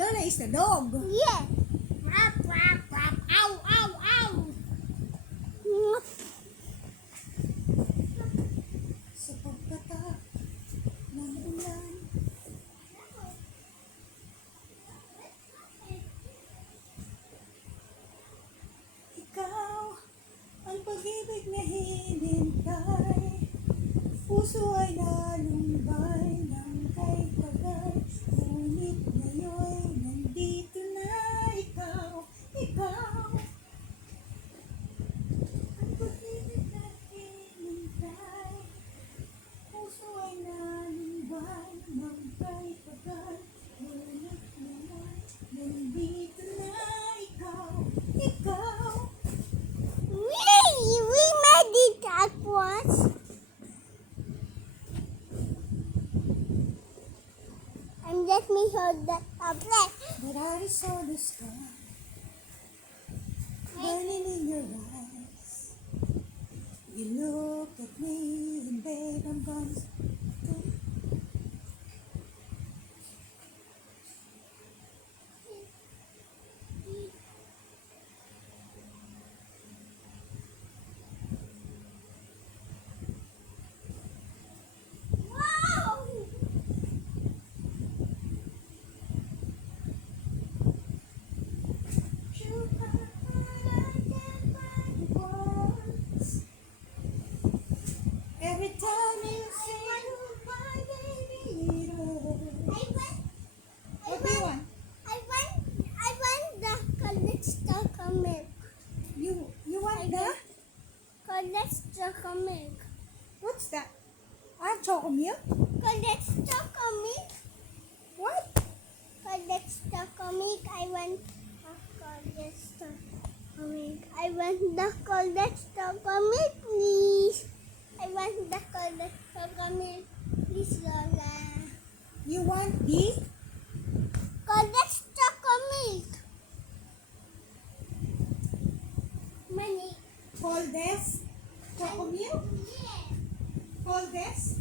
Lola is the dog. Yes. Rap, rap, rap. Ow, ow, ow. Sa pagpatak ng ulan, ikaw ang pag-ibig na hinintay. Puso ay nalumbay ng kay tagal. Ngunit ngayon nandito na ikaw. Ang pag-ibig na hinintay. Puso ay nalumbay ng kay tagal. Ngunit ngayon nandito na ikaw. We made it at once. And let me hold that tablet. But I saw the sky burning in your eyes. You look at me and babe, I'm gonna stay. Wow! You are I can find words. Every time you say my baby, I what do you want? want the college milk. You want the? College milk. What's that? Choco milk? College milk. What? College milk. I want the college milk. I want the college milk, please. I want the college milk, please, Lola. You want the? College milk. Money. Call this? Choco milk? Yeah. Call this?